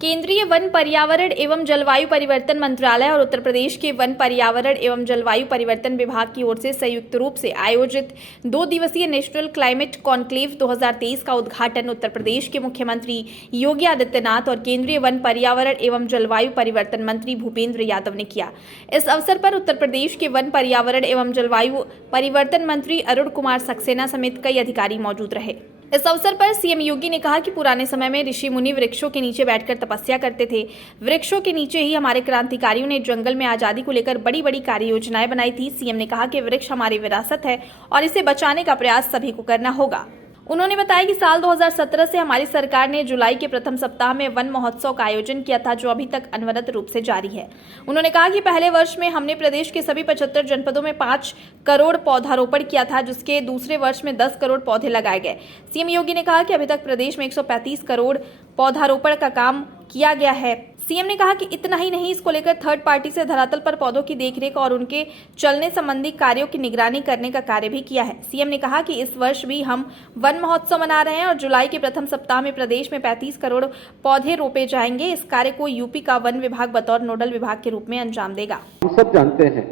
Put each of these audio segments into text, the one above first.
केंद्रीय वन पर्यावरण एवं जलवायु परिवर्तन मंत्रालय और उत्तर प्रदेश के वन पर्यावरण एवं जलवायु परिवर्तन विभाग की ओर से संयुक्त रूप से आयोजित 2 दिवसीय नेशनल क्लाइमेट कॉन्क्लेव 2023 का उद्घाटन उत्तर प्रदेश के मुख्यमंत्री योगी आदित्यनाथ और केंद्रीय वन पर्यावरण एवं जलवायु परिवर्तन मंत्री भूपेंद्र यादव ने किया। इस अवसर पर उत्तर प्रदेश के वन पर्यावरण एवं जलवायु परिवर्तन मंत्री अरुण कुमार सक्सेना समेत कई अधिकारी मौजूद रहे। इस अवसर पर सीएम योगी ने कहा कि पुराने समय में ऋषि मुनि वृक्षों के नीचे बैठकर तपस्या करते थे। वृक्षों के नीचे ही हमारे क्रांतिकारियों ने जंगल में आजादी को लेकर बड़ी बड़ी कार्य योजनाएं बनाई थी। सीएम ने कहा कि वृक्ष हमारी विरासत है और इसे बचाने का प्रयास सभी को करना होगा। उन्होंने बताया कि साल 2017 से हमारी सरकार ने जुलाई के प्रथम सप्ताह में वन महोत्सव का आयोजन किया था, जो अभी तक अनवरत रूप से जारी है। उन्होंने कहा कि पहले वर्ष में हमने प्रदेश के सभी 75 जनपदों में 5 करोड़ पौधारोपण किया था, जिसके दूसरे वर्ष में 10 करोड़ पौधे लगाए गए। सीएम योगी ने कहा कि अभी तक प्रदेश में 135 करोड़ पौधारोपण का काम किया गया है। सीएम ने कहा कि इतना ही नहीं, इसको लेकर थर्ड पार्टी से धरातल पर पौधों की देखरेख और उनके चलने संबंधी कार्यों की निगरानी करने का कार्य भी किया है। सीएम ने कहा कि इस वर्ष भी हम वन महोत्सव मना रहे हैं और जुलाई के प्रथम सप्ताह में प्रदेश में 35 करोड़ पौधे रोपे जाएंगे। इस कार्य को यूपी का वन विभाग बतौर नोडल विभाग के रूप में अंजाम देगा। हम सब जानते हैं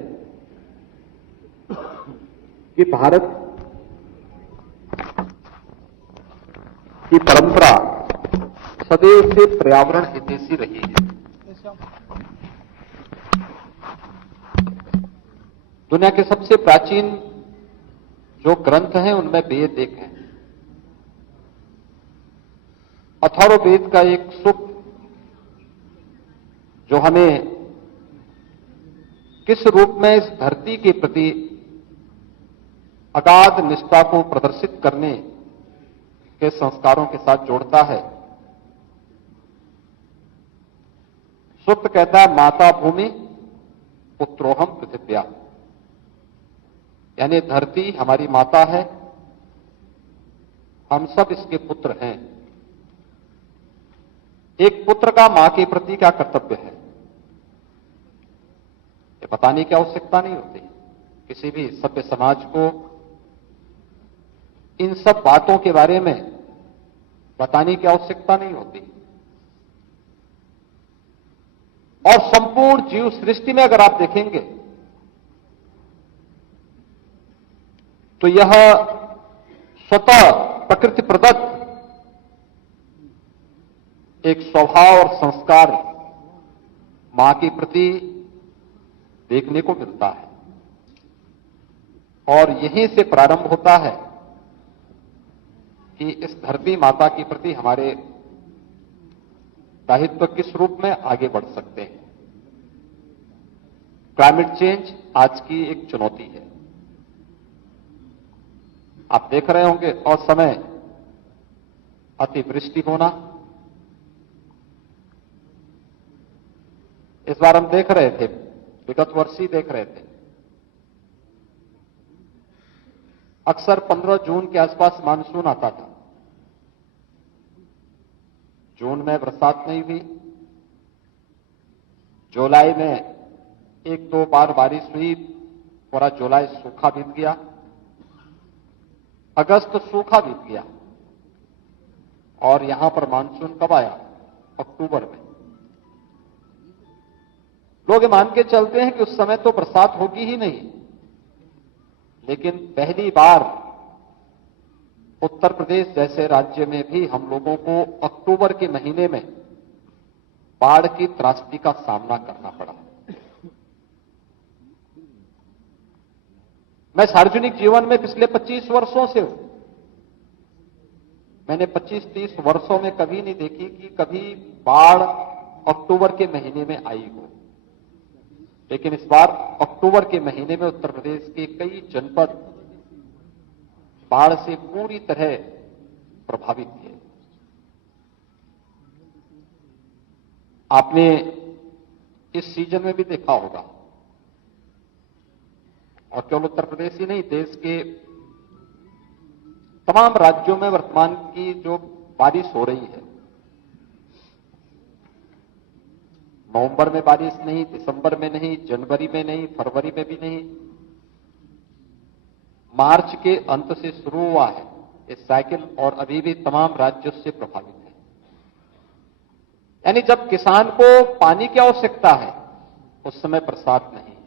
कि भारत की परंपरा सदैव से पर्यावरण हितैषी रही है। दुनिया के सबसे प्राचीन जो ग्रंथ हैं उनमें वेद एक है। अथर्ववेद का एक सूक्त जो हमें किस रूप में इस धरती के प्रति अगाध निष्ठा को प्रदर्शित करने के संस्कारों के साथ जोड़ता है। सूक्त कहता है, माता भूमि पुत्रोहम पृथिव्या, यानी धरती हमारी माता है, हम सब इसके पुत्र हैं। एक पुत्र का मां के प्रति क्या कर्तव्य है, ये बताने की आवश्यकता नहीं होती। किसी भी सभ्य समाज को इन सब बातों के बारे में बताने की आवश्यकता नहीं होती। और संपूर्ण जीव सृष्टि में अगर आप देखेंगे तो यह स्वतः प्रकृति प्रदत्त एक स्वभाव और संस्कार मां के प्रति देखने को मिलता है। और यहीं से प्रारंभ होता है कि इस धरती माता के प्रति हमारे दायित्व किस रूप में आगे बढ़ सकते हैं। क्लाइमेट चेंज आज की एक चुनौती है। आप देख रहे होंगे असमय अतिवृष्टि होना। इस बार हम देख रहे थे, विगत वर्ष ही देख रहे थे, अक्सर 15 जून के आसपास मानसून आता था। जून में बरसात नहीं हुई, जुलाई में 1-2 बार बारिश हुई, पूरा जुलाई सूखा बीत गया, अगस्त सूखा बीत गया, और यहां पर मानसून कब आया? अक्टूबर में। लोग ये मान के चलते हैं कि उस समय तो बरसात होगी ही नहीं, लेकिन पहली बार उत्तर प्रदेश जैसे राज्य में भी हम लोगों को अक्टूबर के महीने में बाढ़ की त्रासदी का सामना करना पड़ा। मैं सार्वजनिक जीवन में पिछले 25 वर्षों से हूं। मैंने 25-30 वर्षों में कभी नहीं देखी कि कभी बाढ़ अक्टूबर के महीने में आई हो। लेकिन इस बार अक्टूबर के महीने में उत्तर प्रदेश के कई जनपद बाढ़ से पूरी तरह प्रभावित थे। आपने इस सीजन में भी देखा होगा, और केवल उत्तर प्रदेश ही नहीं, देश के तमाम राज्यों में वर्तमान की जो बारिश हो रही है, नवंबर में बारिश नहीं, दिसंबर में नहीं, जनवरी में नहीं, फरवरी में भी नहीं, मार्च के अंत से शुरू हुआ है ये साइकिल, और अभी भी तमाम राज्यों से प्रभावित है। यानी जब किसान को पानी की आवश्यकता है उस समय बरसात नहीं है,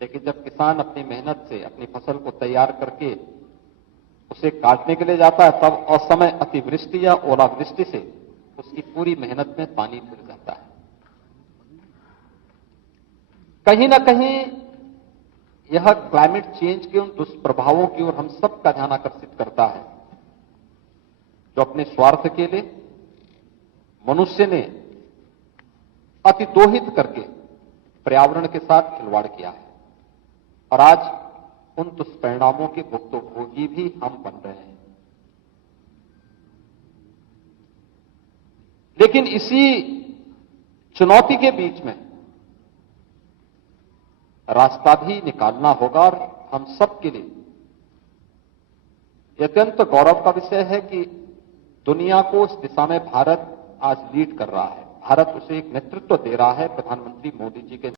लेकिन जब किसान अपनी मेहनत से अपनी फसल को तैयार करके उसे काटने के लिए जाता है तब असमय अतिवृष्टि या ओलावृष्टि से उसकी पूरी मेहनत में पानी फिर जाता है। कहीं ना कहीं यह क्लाइमेट चेंज के उन दुष्प्रभावों की ओर हम सबका ध्यान आकर्षित करता है जो अपने स्वार्थ के लिए मनुष्य ने अतिदोहित करके पर्यावरण के साथ खिलवाड़ किया है और आज उन दुष्परिणामों के भुक्तभोगी भी हम बन रहे हैं। लेकिन इसी चुनौती के बीच में रास्ता भी निकालना होगा और हम सब के लिए यह अत्यंत गौरव का विषय है कि दुनिया को इस दिशा में भारत आज लीड कर रहा है। भारत उसे एक नेतृत्व दे रहा है प्रधानमंत्री मोदी जी के